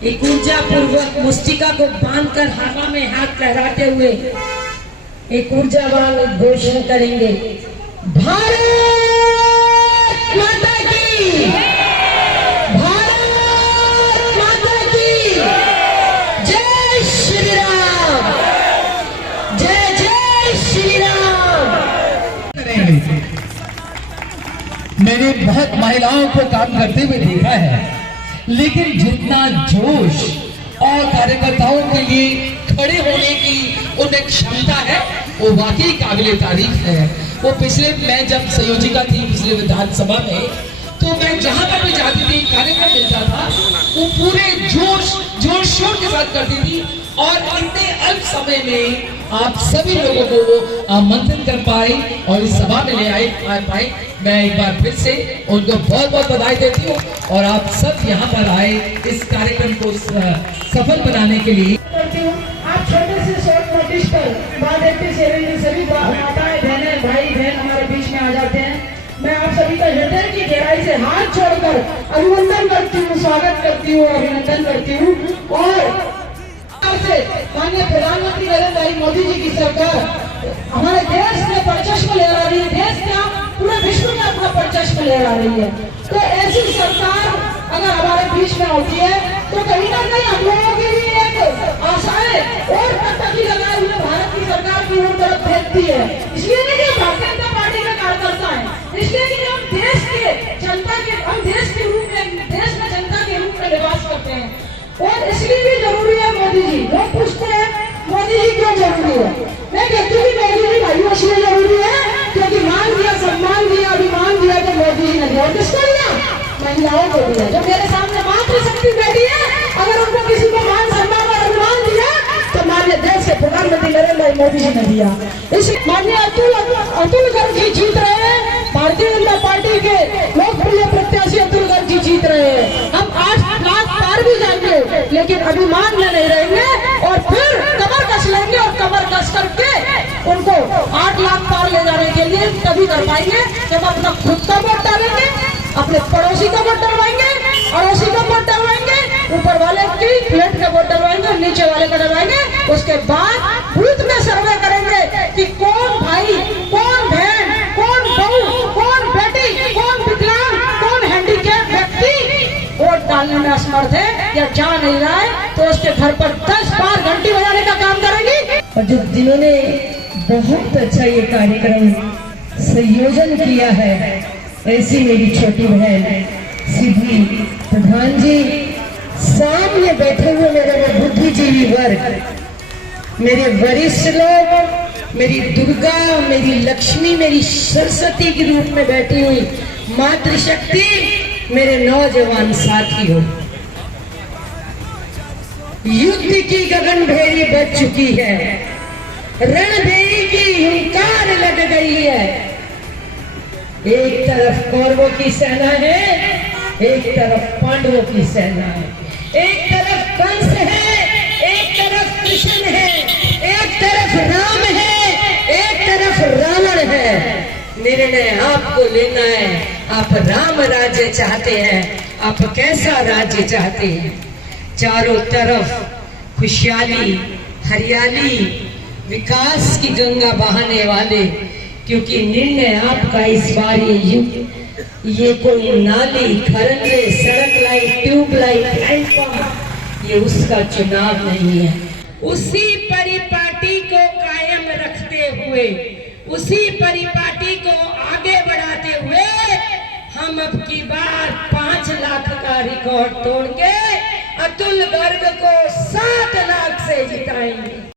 एक ऊर्जा पूर्वक मुस्टिका को बांधकर हवा में हाथ लहराते हुए एक ऊर्जावान घोषणा करेंगे, भारत माता की, भारत माता की जय श्री राम, जय जय श्री राम। मैंने बहुत महिलाओं को काम करते हुए देखा है, लेकिन जितना जोश और कार्यकर्ताओं के लिए खड़े होने की उन्हें क्षमता है वो वाकई काबिले तारीफ है। वो मैं जब संयोजिका थी पिछले विधानसभा में, तो मैं जहां पर भी जाती थी कार्यक्रम मिलता था, वो पूरे जोर शोर के साथ करती थी और इतने अल्प समय में आप सभी लोगों को वो आमंत्रण कर पाए और इस सभा में ले आ पाए। मैं एक बार फिर से उनको बहुत बहुत बधाई देती हूँ और आप सब यहाँ पर आए इस कार्यक्रम को सफल बनाने के लिए। आप छोटे से शॉर्ट नोटिस पर माँ देखते सभी माताएं बहनें भाई बहन हमारे बीच में आ जाते हैं। मैं आप सभी का हृदय की गहराई से हाथ छोड़कर अभिनंदन करती हूँ, स्वागत करती हूँ, अभिनंदन करती हूँ। और माननीय प्रधानमंत्री नरेंद्र भाई मोदी जी की सरकार हमारे देश में वर्चस्व लहरा रही है, देश क्या पूरे विश्व में अपना वर्चस्व लहरा रही है। तो ऐसी सरकार अगर हमारे बीच में होती है तो कहीं ना कहीं हम लोगों के लिए एक आशाएं और टकटकी लगाए हुए भारत की सरकार की ओर तरफ भेजती है। इसलिए नहीं कि भारतीय जनता पार्टी का कार्यकर्ता है, इसलिए कि हम देश के जनता के, हम देश के रूप में, देश में जनता के रूप में निवास करते हैं। और इसलिए भी जरूरी है मोदी जी। लोग पूछते हैं मोदी जी क्यों जरूरी है, मैं कहती हूँ मोदी जी भाई इसलिए जरूरी है क्योंकि मान दिया, सम्मान दिया, अभिमान दिया तो मोदी जी ने दिया। किसको दिया? महिलाओं को दिया। जो मेरे सामने मातृशक्ति बैठी है, अगर उनको किसी को मान सम्मान और अभिमान दिया तो माननीय देश के प्रधानमंत्री नरेंद्र भाई मोदी जी ने दिया। इस माननीय अतुल गर्ग जी जीत रहे हैं, भारतीय जनता पार्टी के लोकप्रिय प्रत्याशी अतुल गर्ग जी जीत रहे हैं। हम 8 लाख पार भी जाएंगे लेकिन अभिमान में नहीं रहेंगे और फिर कमर कस लेंगे और कमर कस करके उनको 8 लाख पार ले जाने के लिए तभी कर पाएंगे जब अपना खुद का वोट डालेंगे, अपने पड़ोसी का वोट डलवाएंगे, अड़ोसी का वोट डलवाएंगे, ऊपर वाले की प्लेट का वोट डलवाएंगे और नीचे वाले का डलवाएंगे। उसके बाद बूथ में सर्वे करेंगे कि कौन भाई, कौन बहन, कौन बहू, कौन बेटी, कौन विकलांग, कौन हैंडीकैप व्यक्ति वोट डालने में असमर्थ है या जा नहीं रहा है, तो उसके घर पर 10 बार घंटी बजाने का काम करेंगी। और जिन्होंने बहुत अच्छा ये कार्यक्रम संयोजन किया है, ऐसी मेरी छोटी बहन सिद्धि प्रधान जी, सामने बैठे हुए मेरे बुद्धिजीवी वर्ग, मेरे वरिष्ठ लोग, मेरी दुर्गा, मेरी लक्ष्मी, मेरी सरस्वती के रूप में बैठी हुई मातृशक्ति, मेरे नौजवान साथियों, युद्ध की गगनभेरी बज चुकी है, रणभेरी की हुंकार लग गई है। एक तरफ कौरवों की सेना है, एक तरफ पांडवों की सेना है, एक तरफ कंस है, एक तरफ कृष्ण है, एक तरफ राम है, एक तरफ रावण है। निर्णय आपको लेना है, आप राम राज्य चाहते हैं, आप कैसा राज्य चाहते हैं? चारों तरफ खुशहाली, हरियाली, विकास की गंगा बहाने वाले, क्योंकि निर्णय आपका इस बार ये कोई नाली, खरंजे, सड़क लाइट, ट्यूब लाइट, हैंडपंप, ये उसका चुनाव नहीं है। उसी परिपाटी को कायम रखते हुए, उसी परिपाटी को आगे बढ़ाते हुए हम अब की बार 5 लाख का रिकॉर्ड तोड़ के अतुल गर्ग को 7 लाख से जिताएंगे।